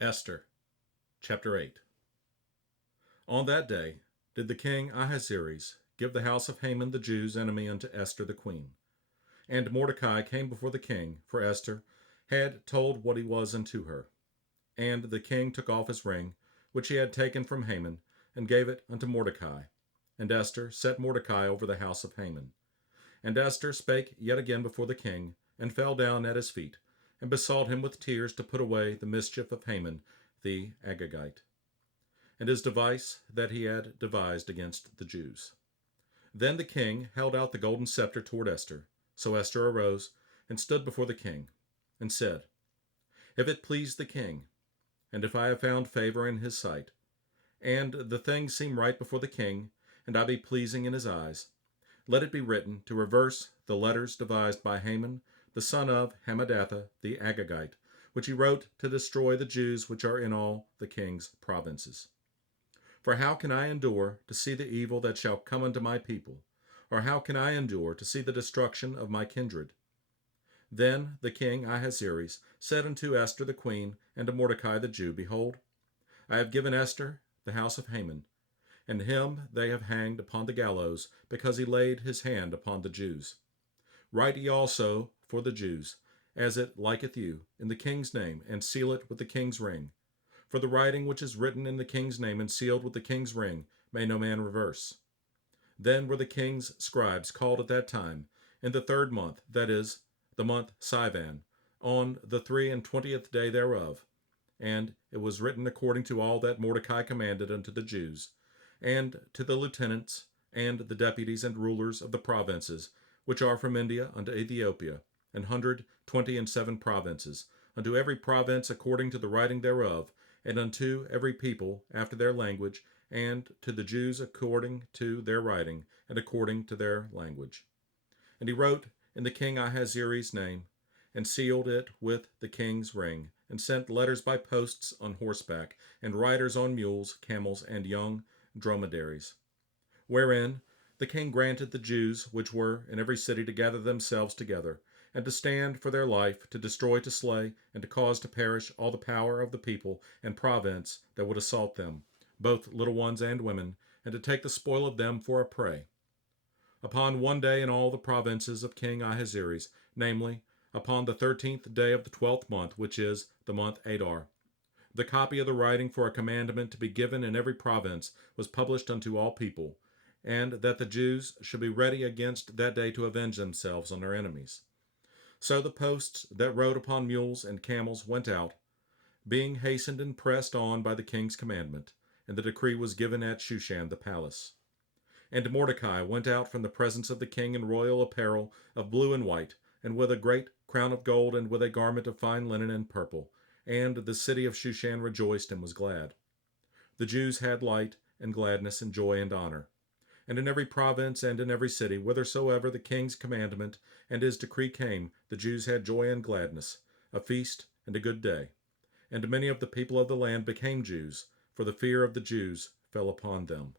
Esther, chapter 8. On that day did the king Ahasuerus give the house of Haman the Jews' enemy unto Esther the queen. And Mordecai came before the king, for Esther had told what he was unto her. And the king took off his ring, which he had taken from Haman, and gave it unto Mordecai. And Esther set Mordecai over the house of Haman. And Esther spake yet again before the king, and fell down at his feet, and besought him with tears to put away the mischief of Haman the Agagite, and his device that he had devised against the Jews. Then the king held out the golden scepter toward Esther. So Esther arose, and stood before the king, and said, If it please the king, and if I have found favor in his sight, and the thing seem right before the king, and I be pleasing in his eyes, let it be written to reverse the letters devised by Haman, the son of Hammedatha the Agagite, which he wrote to destroy the Jews which are in all the king's provinces. For how can I endure to see the evil that shall come unto my people? Or how can I endure to see the destruction of my kindred? Then the king Ahasuerus said unto Esther the queen, and to Mordecai the Jew, Behold, I have given Esther the house of Haman, and him they have hanged upon the gallows, because he laid his hand upon the Jews. Write ye also for the Jews, as it liketh you, in the king's name, and seal it with the king's ring. For the writing which is written in the king's name and sealed with the king's ring may no man reverse. Then were the king's scribes called at that time, in the 3rd month, that is, the month Sivan, on the 23 day thereof. And it was written according to all that Mordecai commanded unto the Jews, and to the lieutenants, and the deputies and rulers of the provinces, which are from India unto Ethiopia, 127 provinces, unto every province according to the writing thereof, and unto every people after their language, and to the Jews according to their writing, and according to their language. And he wrote in the king Ahasuerus' name, and sealed it with the king's ring, and sent letters by posts on horseback, and riders on mules, camels, and young dromedaries, wherein the king granted the Jews which were in every city to gather themselves together, and to stand for their life, to destroy, to slay, and to cause to perish all the power of the people and province that would assault them, both little ones and women, and to take the spoil of them for a prey. Upon one day in all the provinces of King Ahasuerus, namely, upon the 13th day of the 12th month, which is the month Adar, the copy of the writing for a commandment to be given in every province was published unto all people, and that the Jews should be ready against that day to avenge themselves on their enemies. So the posts that rode upon mules and camels went out, being hastened and pressed on by the king's commandment, and the decree was given at Shushan the palace. And Mordecai went out from the presence of the king in royal apparel of blue and white, and with a great crown of gold, and with a garment of fine linen and purple. And the city of Shushan rejoiced and was glad. The Jews had light and gladness and joy and honor. And in every province and in every city, whithersoever the king's commandment and his decree came, the Jews had joy and gladness, a feast and a good day. And many of the people of the land became Jews, for the fear of the Jews fell upon them.